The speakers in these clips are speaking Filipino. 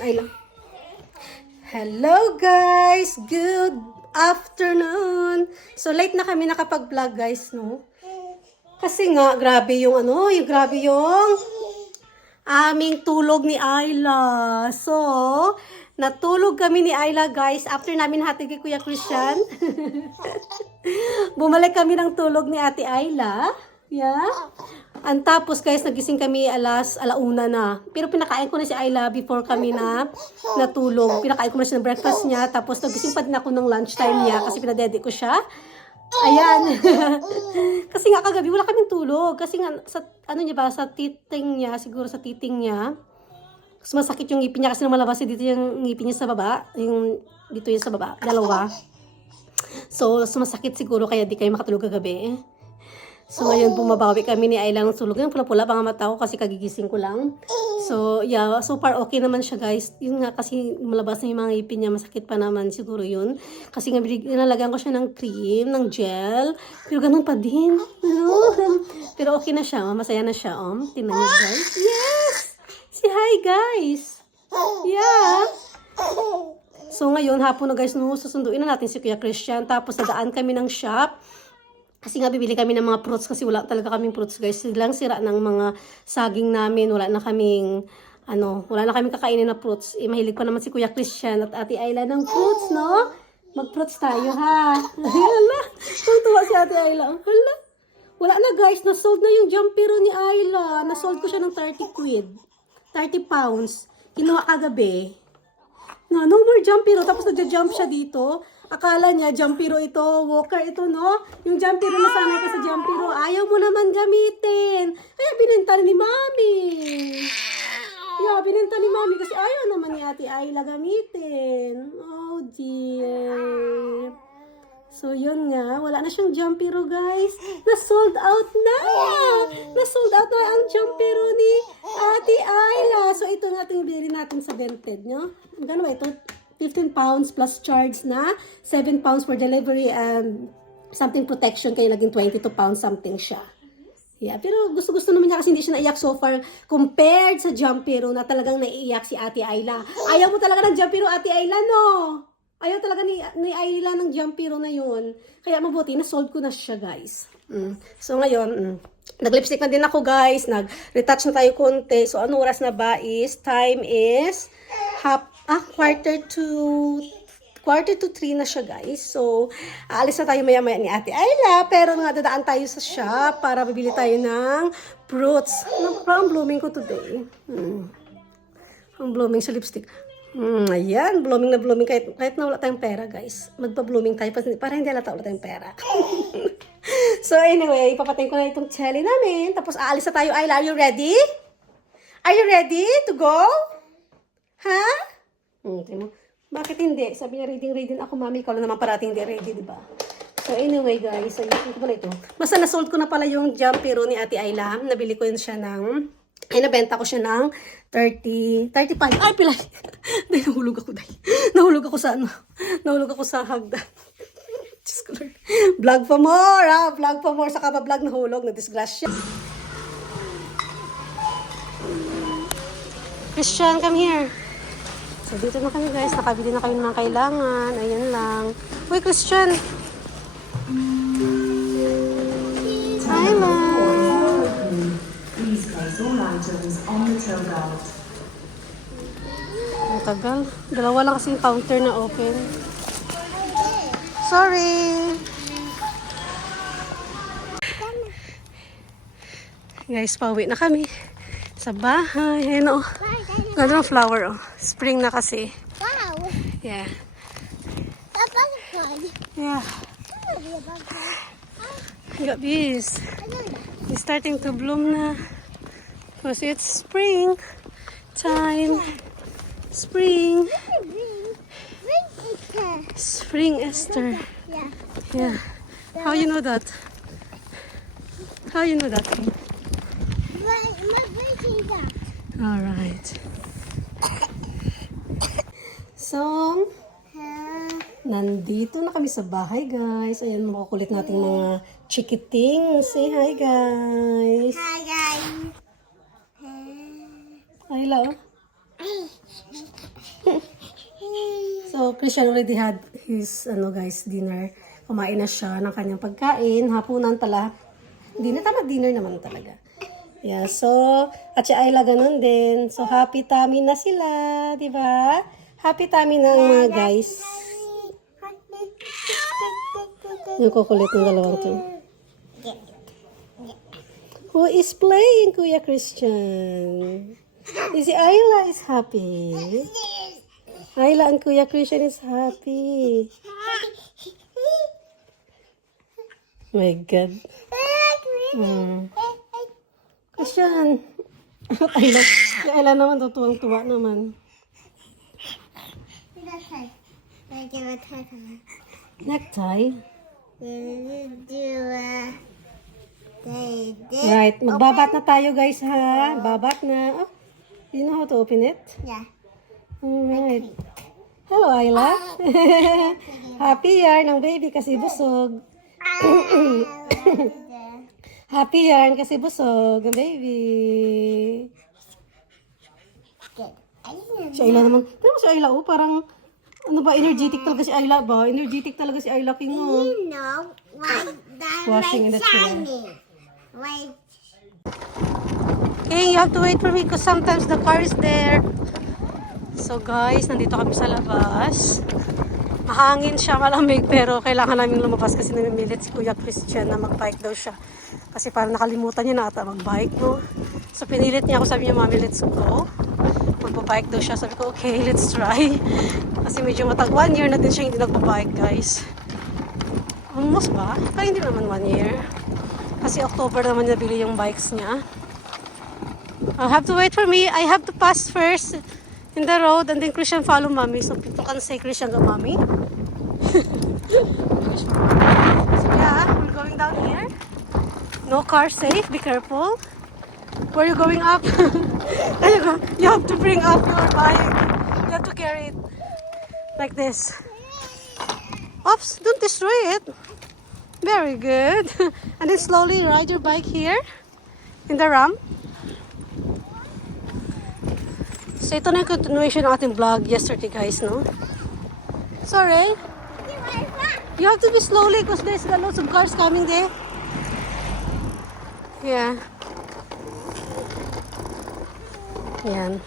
Ayla. Hello guys! Good afternoon! So late na kami nakapag-vlog guys, no? Kasi nga, grabe yung grabe yung aming tulog ni Ayla. So, natulog kami ni Ayla guys after namin hatid kay Kuya Christian. Bumalik kami ng tulog ni Ate Ayla. Yeah. Ang tapos guys, nagising kami alauna na. Pero pinakain ko na si Ayla before kami natulog. Pinakain ko na siya ng breakfast niya. Tapos nagising pa din ako ng lunchtime niya kasi pinadede ko siya. Ayan. Kasi nga kagabi wala kaming tulog. Kasi nga sa sa titing niya, siguro sa titing niya. Mas masakit yung ngipin niya kasi lumalabas dito yung ngipin niya sa baba. Dito yung sa baba. Dalawa. So, masakit siguro kaya di kayo makatulog kagabi. So, ngayon bumabawi kami ni Ayla ng tulog. Yung pula-pula pa nga mata ko kasi kagigising ko lang. So, yeah. So far, okay naman siya, guys. Yun nga kasi malabas na yung mga ngipin niya. Masakit pa naman siguro yun. Kasi nga, nalagyan ko siya ng cream, ng gel. Pero ganun pa din. Pero okay na siya. Masaya na siya. Tingnan niyo, guys. Yes! Say hi, guys! Yeah! So, ngayon, hapon na, guys, susunduin na natin si Kuya Christian. Tapos, nadaan kami ng shop. Kasi nga bibili kami ng mga fruits kasi wala talaga kaming fruits guys. Silang sira ng mga saging namin. Wala na kaming kakainin na fruits. Mahilig pa naman si Kuya Christian at Ate Ayla ng fruits, no? Mag-fruits tayo, ha? Hala, tuwa si Ate Ayla. Hala, wala na guys. Nasold na yung jumpero ni Ayla. Nasold ko siya ng 30 quid. 30 pounds. Kinuha kagabi. No more jumpero. Tapos nagja-jump siya dito. Akala niya, jumpero ito, walker ito, no? Yung jumpero na sanay ka sa jumpero, ayaw mo naman gamitin. Kaya binenta ni Mami. Yeah, binenta ni Mami kasi ayaw naman ni Ate Ayla gamitin. Oh, dear. So, yun nga. Wala na siyang jumpero, guys. Na-sold out na! Na-sold out na ang jumpero ni Ate Ayla. So, ito nga ating bilhin natin sa Vinted, no? Gano'n ba ito? 15 pounds plus charge na 7 pounds for delivery and something protection kaya naging 22 pounds something siya. Yeah, pero gusto naman niya kasi hindi siya naiyak so far compared sa jumpero na talagang naiiyak si Ate Ayla. Ayaw mo talaga ng jumpero, Ate Ayla, no? Ayaw talaga ni Ayla ng jumpero na yun. Kaya mabuti, na-sold ko na siya, guys. So ngayon, nag-lipstick na din ako, guys. Nag-retouch na tayo konti. So ano oras na ba is, time is quarter to 3 na siya, guys. So, aalis na tayo maya-maya ni Ate Ayla. Pero nga, dadaan tayo sa shop para bibili tayo ng fruits. Parang blooming ko today. Ang blooming sa lipstick. Ayan, blooming na blooming. Kahit na wala tayong pera, guys. Magpa-blooming tayo para hindi halata wala tayong pera. So, anyway, ipapatayin ko na itong jelly namin. Tapos, aalis na tayo. Ayla, are you ready? Are you ready to go? Ha? Bakit hindi? Sabi niya, reading ako, Mami. Ikaw lang naman parating hindi ready, diba? So, anyway, guys. Ayun ko pala ito. Basta nasold ko na pala yung jumpero ni Ate Ayla. Nabili ko yun siya nabenta ko siya ng 35. Ay, pilay! Dahil nahulog ako, dahil. Nahulog ako sa hagdan. Diyos ko, Lord. Vlog pa more, ha? Vlog pa more. Saka ba vlog nahulog? Na-disgrasya. Christian, come here. So, dito na kami, guys. Nakabili na kami ng mga kailangan. Ayan lang. Uy, Christian! Hi, Mom! Please place all items on the till belt. Ang tagal. Dalawa lang kasi yung counter na open. Sorry! Guys, pauwi na kami sa bahay. Ayan, ganda ng flower, Spring na kasi. Wow. Yeah. A butterfly. Yeah. I got bees. It's starting to bloom na. Because it's spring time. Spring. Spring Esther. Yeah. Yeah. How you know that? How you know that? Alright. So, nandito na kami sa bahay, guys. Ayan, makukulit nating mga chikiting. Say hi, guys. Hi, guys. Hi, love. So, Christian already had his, guys, dinner. Kumain na siya ng kanyang pagkain. Hapunan pala. Dinner, tama, dinner naman talaga. Yeah, so, at si Ayla ganun din. So, happy tummy na sila, di ba? Happy tummy na ang mga guys. Yung kukulit ng dalawang to. Who is playing, Kuya Christian? Si Ayla is happy. Ayla and Kuya Christian is happy. My God. Christian. Ayla. Ayla naman, tutuwang-tuwa naman. Necktie? Right. Magbabat na tayo, guys, ha? Babat na. Oh, you know how to open it? Yeah. Alright. Hello, Ayla. Happy yarn ng baby kasi busog. Happy yarn kasi busog ang baby. Si Ayla naman. Pero si Ayla, oh, parang, ano ba, energetic talaga si Ayla ba? Energetic talaga si Ayla King, oh. You know why that Washing in the chair. shining? Wait. Okay, you have to wait for me because sometimes the car is there. So guys, nandito kami sa labas. Mahangin siya, malamig, pero kailangan namin lumabas kasi namimilit si Kuya Christian na mag-bike daw siya. Kasi parang nakalimutan niya na ata mag-bike, no? So pinilit niya ako, sabi niya, Mami, let's go. Magpa-bike daw siya. Sabi ko, okay, let's try. Kasi medyo 1 year na din siya hindi nagpa-bike, guys. Almost ba? Kaya hindi naman 1 year. Kasi October naman nabili yung bikes niya. I have to wait for me. I have to pass first in the road and then Christian follow Mommy. So people can say Christian go Mommy. So yeah, we're going down here. No car safe. Be careful. Where are you going up? There you go. You have to bring up your bike. You have to carry it like this. Oops, don't destroy it. Very good. And then slowly ride your bike here in the ramp. So ito na yung continuation ng ating vlog yesterday, guys, no? Sorry. You have to be slowly because there's lots of cars coming there. Yeah. Yan.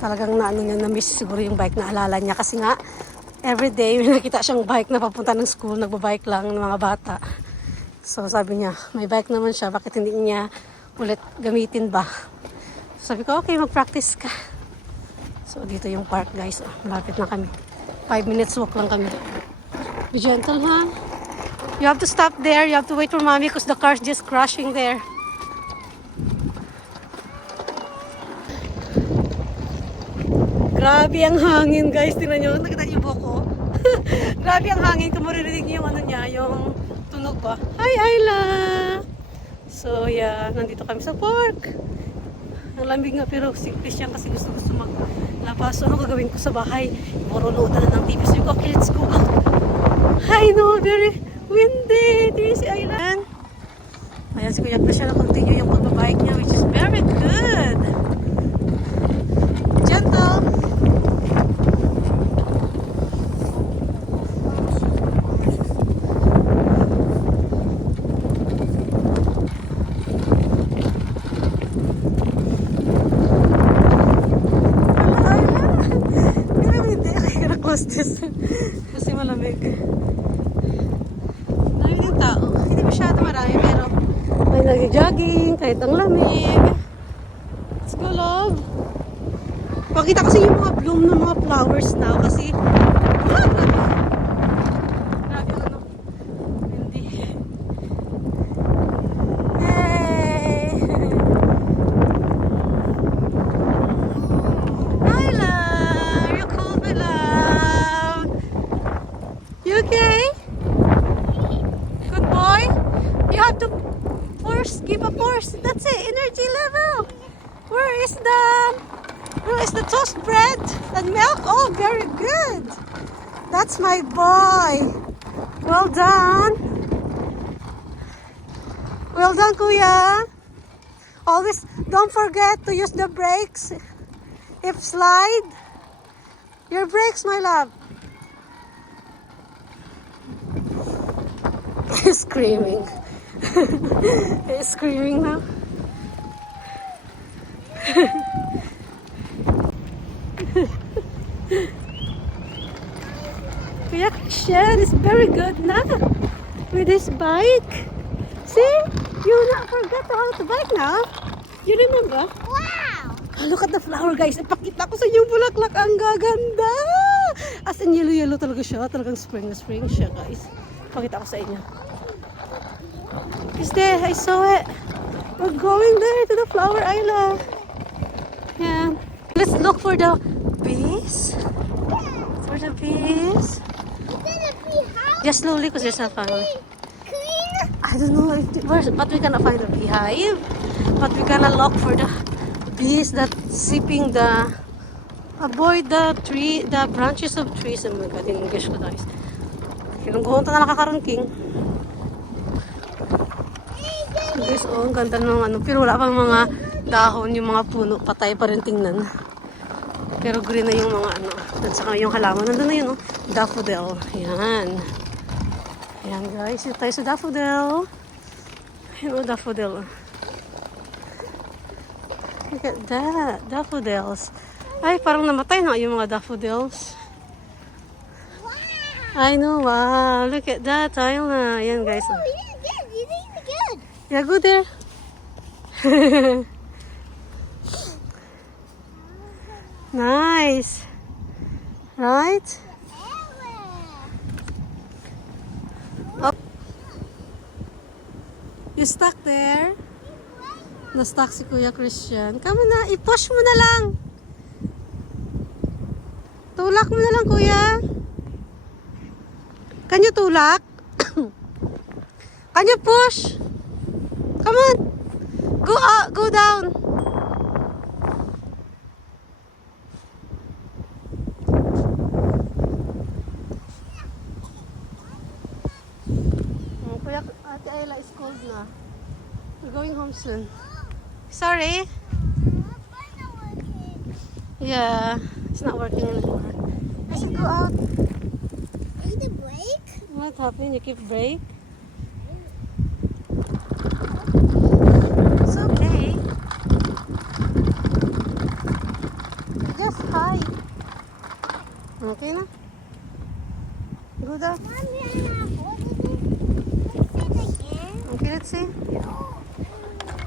Talagang na-miss siguro yung bike na alala niya kasi nga everyday may nakita siyang bike na papunta ng school, nagbabike lang ng mga bata. So sabi niya, may bike naman siya, bakit hindi niya ulit gamitin ba? Sabi ko, okay, mag-practice ka. So dito yung park, guys. Oh, malapit na kami. 5 minutes walk lang kami. Be gentle, ha? You have to stop there. You have to wait for Mommy because the car's just crashing there. Grabe ang hangin, guys. Tingnan nyo. Nakita niyo po ko. Grabe ang hangin. Kung maririnig niyo yung ano niya, yung tunog ba? Hi, Ayla! So, yeah. Nandito kami sa park. Ang lamig nga, pero si Christian kasi gusto maglabas. So, ano gagawin ko sa bahay? Puro loodan na ng TV. So, okay, let's go out. I know, very windy. Tingnan si Ayla. Ayan, si Kuya Christian na continue yung pagbabike niya, which is very good. Gentle. Close this. Kasi malamig. Dami ng tao. Hindi masyado marami pero may nag-jogging kahit ang lamig. Let's go, love. Pakita kasi yung mga bloom ng mga flowers now kasi grabe ano. Hindi. Hey! Ayla! Are you cold, my love? You okay? Good boy? You have to force, give a force. That's it, energy level. Where is the toast bread and milk? Oh, very good. That's my boy. Well done. Well done, Kuya. Always don't forget to use the brakes. If slide, your brakes, my love. He's screaming. He's screaming now. Kuya Christian is very good na with his bike. See? You not forgot how to bike now. You remember? Wow! Look at the flower, guys. Ipakita ko sa inyo yung bulaklak. Ang gaganda. As in, yellow talaga siya. Talagang spring na spring siya, guys. Pakita ko sa inyo. Is there? I saw it. We're going there to the flower island. Yeah. Let's look for the bees. For the bees. Just slowly, because there's not family. I don't know but we cannot find the beehive. But we gonna look for the bees that sipping the avoid the tree, the branches of trees. Oh my God, in English ko guys. Kinungguhon ta na nakakarungking. Guys, oh, ang ganda ng ano. Pero wala pang mga dahon, yung mga puno, patay pa rin tingnan. Pero green na yung mga ano. At saka yung halaman. Nandun na yun, oh. Daffodil. Yan. Ayan guys, ito tayo sa daffodil. Ayan o, daffodil. Look at that, daffodils. Ay, parang namatay na yung mga daffodils. I know, wow. Look at that, tayo na. Ayan guys. Oh, you did good. You did good. Yeah, go there. Nice. Right? Oh. You stuck there? Na-stuck si Kuya Christian. Come na, i-push mo na lang. Tulak mo na lang, Kuya. Can you tulak? Can you push? Come on. Go up, go down. Kuya, Ate Ayla is cold na. We're going home soon. Sorry. Yeah, it's not working anymore. I should go out. Need a break? What happened? You keep break? It's okay. Just hi. Okay na? Go down. Mommy, I'm not holding it. Fix it again. Okay, let's see.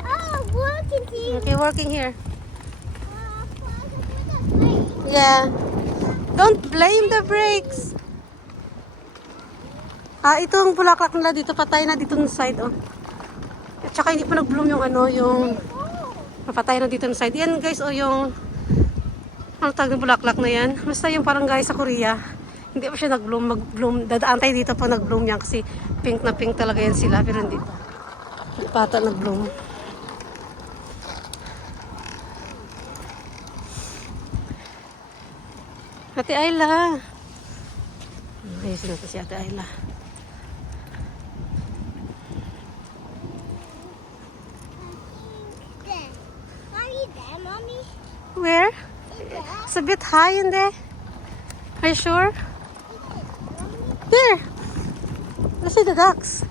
Oh, working team. Okay, working here. Yeah. Don't blame the brakes. Ah, ito ang bulaklak nila dito. Patay na dito ng side, oh. At saka hindi pa nag-bloom yung ano, yung napatay na dito ng side. Yan, guys, oh, yung ano tawag ng bulaklak na yan. Basta yung parang guys sa Korea. Hindi pa siya nag-bloom. Mag-bloom. Dadaan tayo dito po nag-bloom yan kasi pink na pink talaga yan sila. Pero hindi pa. Hindi pa ata nag-bloom. Ate Ayla. Ayusin natin si Ate Ayla. There. Are you there, Mommy? Where? There. It's a bit high in there. Are you sure? There. Let's see the ducks.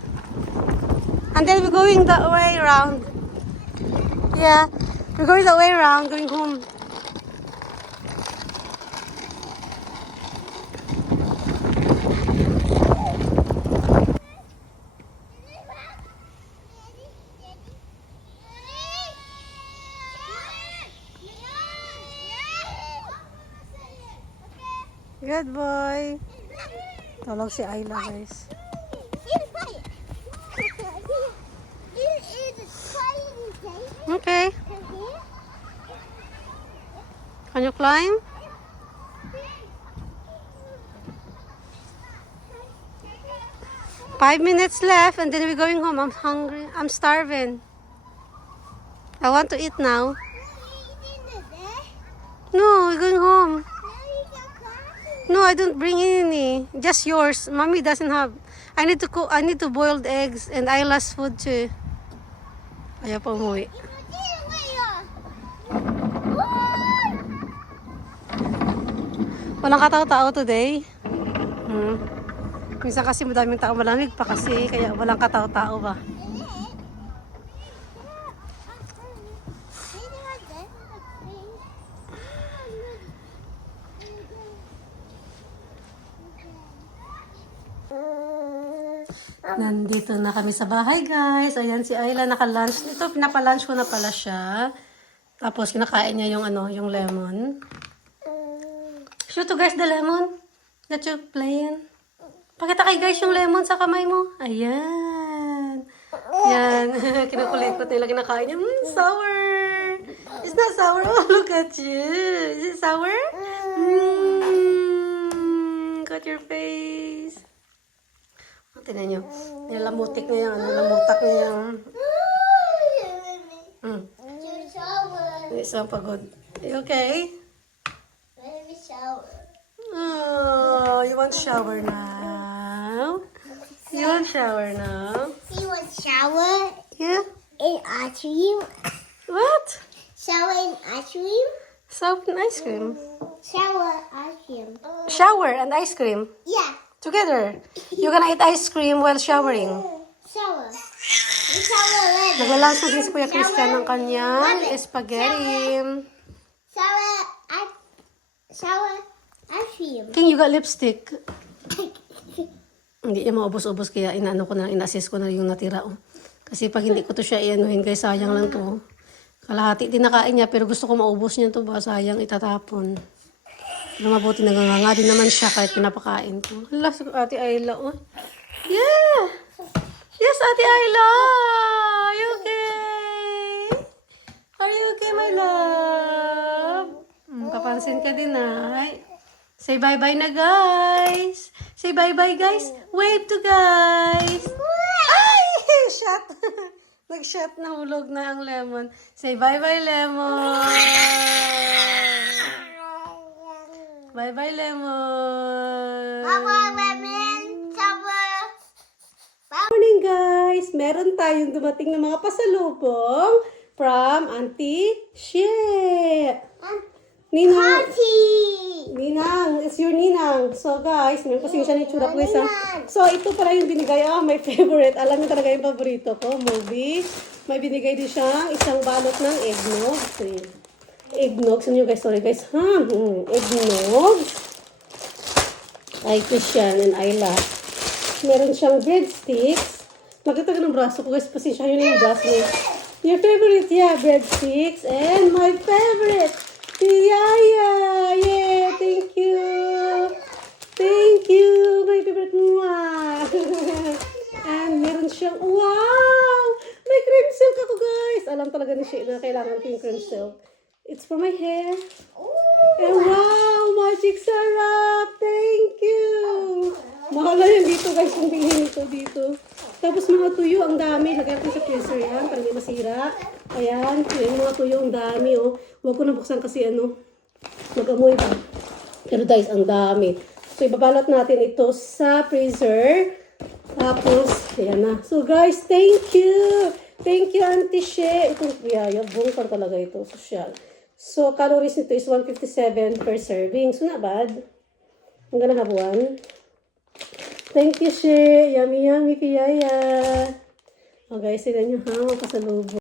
And then we're going that way around. Yeah. We're going that way around, going home. Good boy. Tawag si Ayla, guys. Okay. Can you climb? Five minutes left and then we're going home. I'm hungry. I'm starving. I want to eat now. No, we're going home. No, I don't bring any. Just yours. Mommy doesn't have. I need to cook. I need to boil the eggs and Ayla's food too. Ayaw pa umuwi. Walang katao-tao today. Minsan kasi madaming tao, malamig pa kasi, kaya walang katao-tao ba. Nandito na kami sa bahay, guys. Ayan si Ayla, naka-lunch. Ito, pinapa-lunch ko na pala siya. Tapos, kinakain niya yung, yung lemon. Show to guys the lemon that you're playing. Pakita kay guys yung lemon sa kamay mo. Ayan. Yan. Kinukulit-kulit nila kinakain niya. Sour. It's not sour. Oh, look at you. Is it sour? Got your face. Tignan nyo. Nilamutik niya yan. Nilamutak niya yan. Hindi siya pagod. You okay? Oh, you want shower now? You want shower now? You want shower Yeah? in ice cream? What? Shower in ice cream? Soap and ice cream. Shower ice cream. Shower and ice cream. Yeah, Together. You're gonna eat ice cream while showering. shower. You shower red. Naglalans na din si Kuya Christian ng kanyang spaghetti. Shower ice cream. King, you got lipstick. Hindi niya maubos-ubos kaya inaano ko na, ina-assist ko na yung natira. Oh. Kasi pag hindi ko to siya ianuhin, guys, sayang lang to. Kalahati din nakain niya, pero gusto ko maubos niya to ba, sayang itatapon. Pero mabuti naganganga din naman siya kahit pinapakain ko. Hala, si Ate Ayla, oh. Yeah! Yes, Ate Ayla! Are you okay? Are you okay, my love? Papansin ka din, ay. Say bye-bye na, guys. Say bye-bye, guys. Wave to guys. Ay! Shot. Nag-shot na hulog na ang lemon. Say bye-bye, lemon. Bye-bye, lemon. Morning, guys. Meron tayong dumating na mga pasalubong from Auntie Shea. Ninang. Ninang, it's your Ninang. So guys, meron kasi siya ng itsura ko isa. So ito pala yung binigay. My favorite. Alam niyo talaga yung paborito ko, movie. May binigay din siya isang balot ng eggnog. So, yun. Eggnog. Saan nyo guys? Sorry guys. Eggnog. Ay, Christian and Ayla. Meron siyang breadsticks. Magkita ka ng braso ko guys. Pasensya yun yung braso niya. Your favorite, yeah, breadsticks. And my favorite. Yaya! Yeah! Thank you! Thank you! My favorite mwah! And meron siyang, wow! May cream silk ako, guys! Alam talaga ni Shea na kailangan ko yung cream silk. It's for my hair. And wow! Magic sarap! Thank you! Mahal na yan dito, guys, kung bilhin ito dito. Tapos mga tuyo, ang dami. Lagyan ko sa freezer yan para hindi masira. Ayan, yung mga tuyo, ang dami, oh. Huwag ko nabuksan kasi mag-amoy ba. Pero guys, ang dami. So, ibabalot natin ito sa freezer. Tapos, ayan na. So, guys, thank you! Thank you, Auntie Shea. Itong, bungkar talaga ito. Social. So, calories nito is 157 per serving. So, not bad. I'm gonna have one. Thank you, Shea. Yummy, yummy, kiyaya. Oh, guys, sila nyo ha, pasalubong.